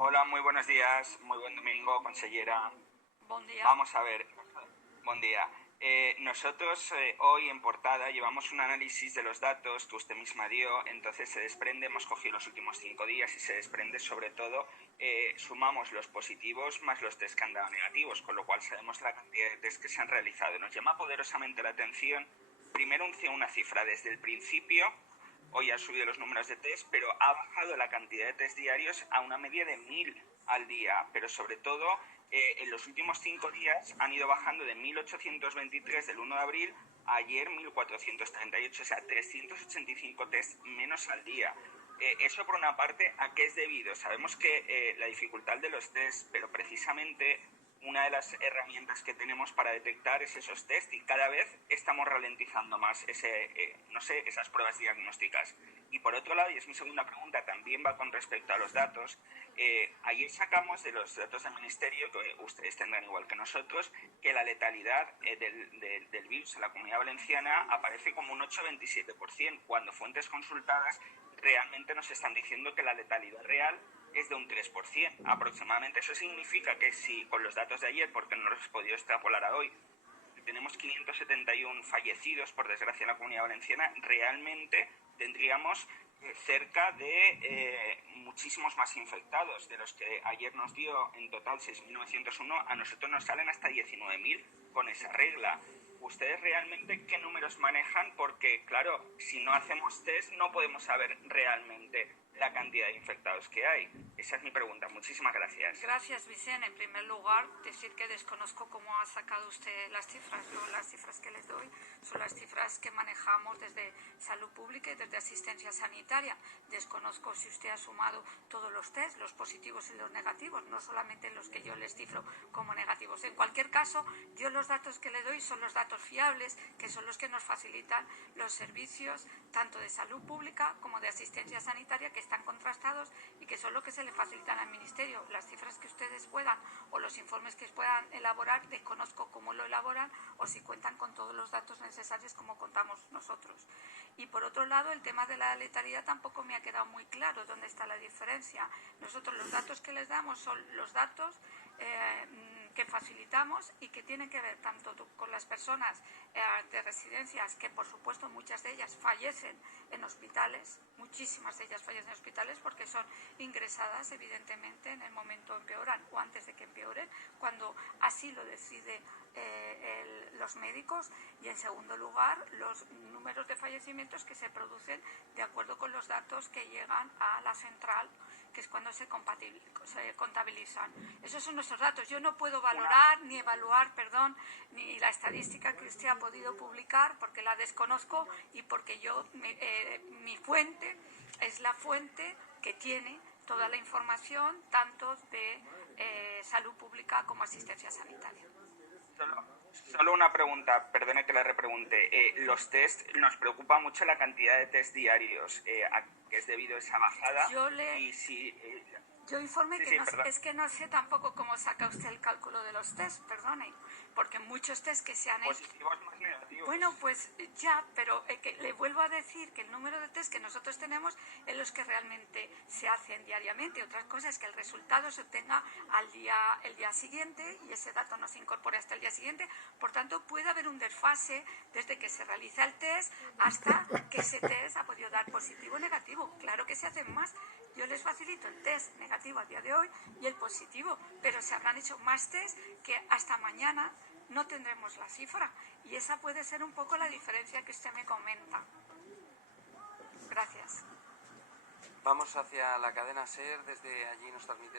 Hola, muy buenos días, muy buen domingo, consellera. Bon dia. Vamos a ver, buen día. Nosotros hoy en portada llevamos un análisis de los datos que usted misma dio, entonces se desprende, hemos cogido los últimos 5 días y se desprende sobre todo, sumamos los positivos más los test que han dado negativos, con lo cual sabemos la cantidad de test que se han realizado. Nos llama poderosamente la atención, primero una cifra desde el principio. Hoy ha subido los números de test, pero ha bajado la cantidad de test diarios a una media de 1000 al día. Pero sobre todo, en los últimos 5 días han ido bajando de 1823 del 1 de abril a ayer 1438, o sea, 385 test menos al día. Eso por una parte, ¿a qué es debido? Sabemos que la dificultad de los test, pero precisamente una de las herramientas que tenemos para detectar es esos test y cada vez estamos ralentizando más esas pruebas diagnósticas. Y por otro lado, y es mi segunda pregunta, también va con respecto a los datos, ayer sacamos de los datos del Ministerio, que ustedes tendrán igual que nosotros, que la letalidad del virus en la Comunidad Valenciana aparece como un 8,27%, cuando fuentes consultadas realmente nos están diciendo que la letalidad real es de un 3% aproximadamente. Eso significa que si con los datos de ayer, porque no los he podido extrapolar a hoy, tenemos 571 fallecidos, por desgracia, en la Comunidad Valenciana, realmente tendríamos cerca de muchísimos más infectados. De los que ayer nos dio en total 6.901, a nosotros nos salen hasta 19.000 con esa regla. ¿Ustedes realmente qué números manejan? Porque, claro, si no hacemos test no podemos saber realmente la cantidad de infectados que hay. Esa es mi pregunta. Muchísimas gracias. Gracias, Vicente. En primer lugar, decir que desconozco cómo ha sacado usted las cifras. Yo las cifras que les doy son las cifras que manejamos desde Salud Pública y desde Asistencia Sanitaria. Desconozco si usted ha sumado todos los test, los positivos y los negativos, no solamente los que yo les cifro como negativos. En cualquier caso, yo los datos que le doy son los datos fiables, que son los que nos facilitan los servicios tanto de Salud Pública como de Asistencia Sanitaria, que están contrastados y que son lo que se le facilitan al Ministerio. Las cifras que ustedes puedan o los informes que puedan elaborar, desconozco cómo lo elaboran o si cuentan con todos los datos necesarios como contamos nosotros. Y por otro lado, el tema de la letalidad tampoco me ha quedado muy claro dónde está la diferencia. Nosotros los datos que les damos son los datos que facilitamos y que tienen que ver tanto con las personas de residencias, que por supuesto muchas de ellas fallecen en hospitales, muchísimas de ellas fallecen en hospitales porque son ingresadas evidentemente en el momento empeoran o antes de que empeoren, cuando así lo decide los médicos, y en segundo lugar los números de fallecimientos que se producen de acuerdo con los datos que llegan a la central, que es cuando se contabilizan. Esos son nuestros datos. Yo no puedo valorar ni evaluar, ni la estadística que usted ha podido publicar porque la desconozco y porque mi fuente es la fuente que tiene toda la información tanto de Salud Pública como Asistencia Sanitaria. Solo una pregunta, perdone que la repregunte. Los test, nos preocupa mucho la cantidad de test diarios, ¿a qué es debido a esa bajada? Yo informe que es que no sé tampoco cómo saca usted el cálculo de los test, perdone, porque muchos test que se han hecho... Positivos más negativos. Bueno, pues ya, pero que le vuelvo a decir que el número de test que nosotros tenemos es los que realmente se hacen diariamente. Otra cosa es que el resultado se obtenga el día siguiente y ese dato no se incorpore hasta el día siguiente. Por tanto, puede haber un desfase desde que se realiza el test hasta que ese test ha podido dar positivo o negativo. Claro que se hacen más. Yo les facilito el test negativo a día de hoy y el positivo, pero se habrán hecho más test que hasta mañana no tendremos la cifra, y esa puede ser un poco la diferencia que usted me comenta. Gracias. Vamos hacia la cadena SER, desde allí nos transmite